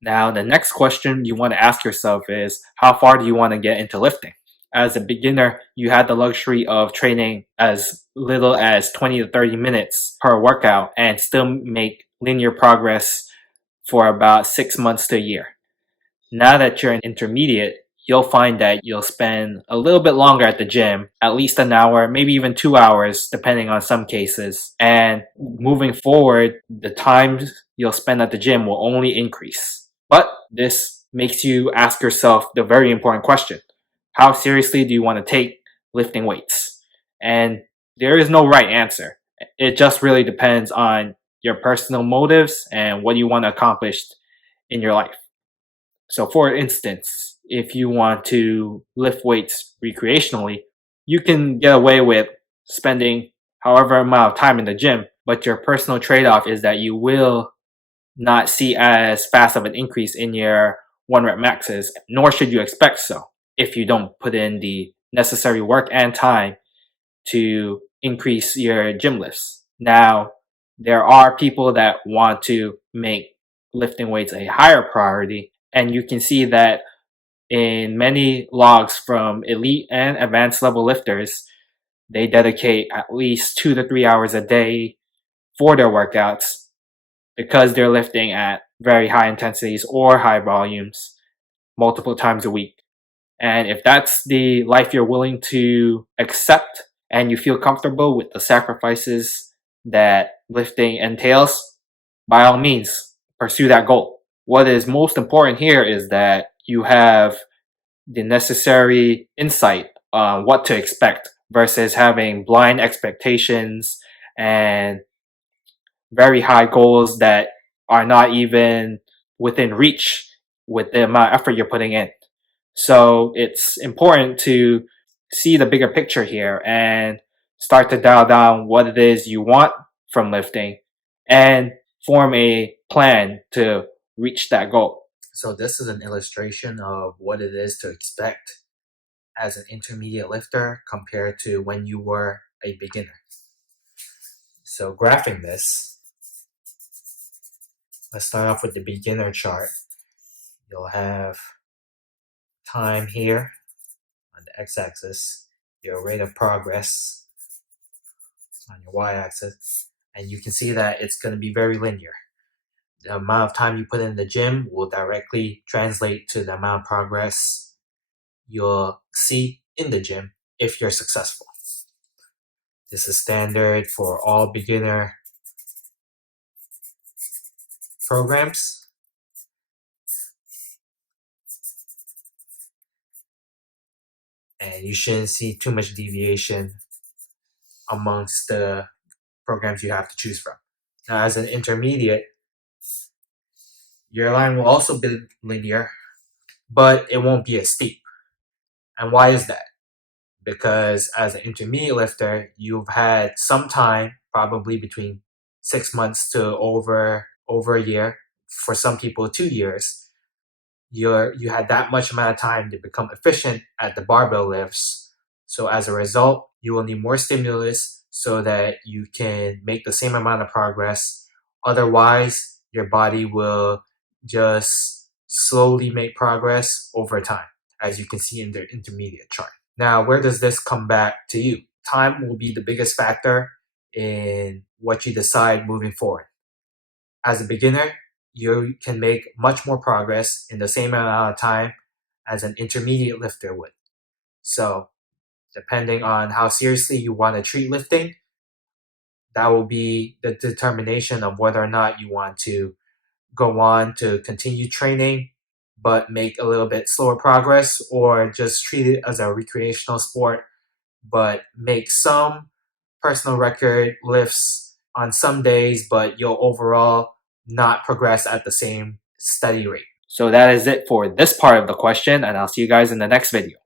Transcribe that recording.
Now, the next question you want to ask yourself is, how far do you want to get into lifting? As a beginner, you had the luxury of training as little as 20 to 30 minutes per workout and still make linear progress for about 6 months to a year. Now that you're an intermediate, you'll find that you'll spend a little bit longer at the gym, at least an hour, maybe even 2 hours, depending on some cases. And moving forward, the times you'll spend at the gym will only increase. But this makes you ask yourself the very important question: how seriously do you want to take lifting weights? And there is no right answer. It just really depends on your personal motives and what you want to accomplish in your life. So, for instance, if you want to lift weights recreationally, you can get away with spending however amount of time in the gym, but your personal trade off is that you will not see as fast of an increase in your 1 rep maxes, nor should you expect so if you don't put in the necessary work and time to increase your gym lifts. Now, there are people that want to make lifting weights a higher priority, and you can see that in many logs from elite and advanced level lifters, they dedicate at least 2 to 3 hours a day for their workouts because they're lifting at very high intensities or high volumes multiple times a week. And if that's the life you're willing to accept and you feel comfortable with the sacrifices that lifting entails, by all means, pursue that goal. What is most important here is that you have the necessary insight on what to expect versus having blind expectations and very high goals that are not even within reach with the amount of effort you're putting in. So it's important to see the bigger picture here and start to dial down what it is you want from lifting and form a plan to reach that goal. So this is an illustration of what it is to expect as an intermediate lifter compared to when you were a beginner. So graphing this, let's start off with the beginner chart. You'll have time here on the x-axis, your rate of progress on your y-axis, and you can see that it's going to be very linear. The amount of time you put in the gym will directly translate to the amount of progress you'll see in the gym if you're successful. This is standard for all beginner programs. And you shouldn't see too much deviation amongst the programs you have to choose from. Now, as an intermediate, your line will also be linear, but it won't be as steep. And why is that? Because as an intermediate lifter, you've had some time, probably between 6 months to over a year, for some people 2 years. You had that much amount of time to become efficient at the barbell lifts. So as a result, you will need more stimulus so that you can make the same amount of progress. Otherwise, your body will just slowly make progress over time, as you can see in the intermediate chart. Now, where does this come back to you? Time will be the biggest factor in what you decide moving forward. As a beginner, you can make much more progress in the same amount of time as an intermediate lifter would. So, depending on how seriously you want to treat lifting, that will be the determination of whether or not you want to go on to continue training but make a little bit slower progress, or just treat it as a recreational sport but make some personal record lifts on some days, but you'll overall not progress at the same steady rate. So that is it for this part of the question, and I'll see you guys in the next video.